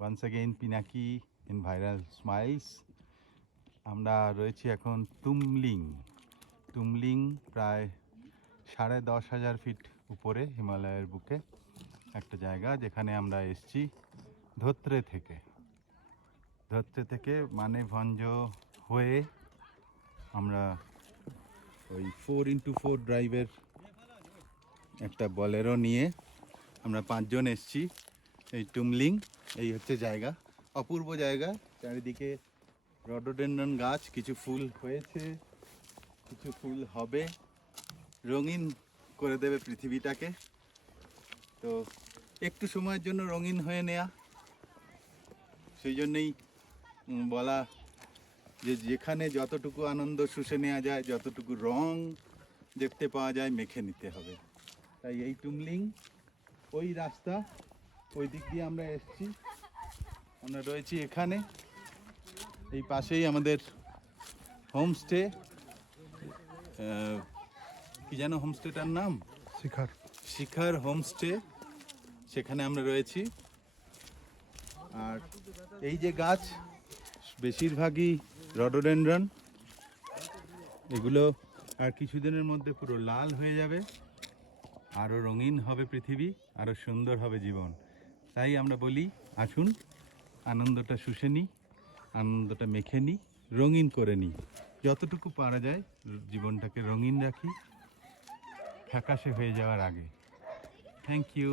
once again Pinaki in Viral Smiles. আমরা রয়েছি এখন তুমলিং প্রায় 10,500 ফিট উপরে হিমালয়ের বুকে একটা জায়গা, যেখানে আমরা এসেছি ধোত্রে থেকে মানেভঞ্জ হয়ে আমরা ওই 4x4 ড্রাইভের একটা বলেরো নিয়ে আমরা 5 জন এসেছি এই তুমলিং। এই হচ্ছে জায়গা, অপূর্ব জায়গা। চারিদিকে রডোডেনড্রন গাছ, কিছু ফুল হয়েছে, কিছু ফুল হবে, রঙিন করে দেবে পৃথিবীটাকে। তো একটু সময়ের জন্য রঙিন হয়ে নেয়া, সেই জন্যই বলা যে যেখানে যতটুকু আনন্দ শুষে নেওয়া যায়, যতটুকু রং দেখতে পাওয়া যায়, মেখে নিতে হবে। তাই এই তুমলিং, ওই রাস্তা, ওই দিক দিয়ে আমরা এসেছি। আমরা রয়েছি এখানে, এই পাশেই আমাদের হোমস্টে। কি যেন হোমস্টেটার নাম? শিখার হোমস্টে। সেখানে আমরা রয়েছি। আর এই যে গাছ, বেশিরভাগই রডোডেনড্রন। এগুলো আর কিছুদিনের মধ্যে পুরো লাল হয়ে যাবে, আরও রঙিন হবে পৃথিবী, আরও সুন্দর হবে জীবন। তাই আমরা বলি, আসুন আনন্দটা শুষে নিই, আনন্দটা মেখে নিই, রঙিন করে নিই। যতটুকু পারা যায় জীবনটাকে রঙিন রাখি, ফ্যাকাশে হয়ে যাওয়ার আগে। Thank you.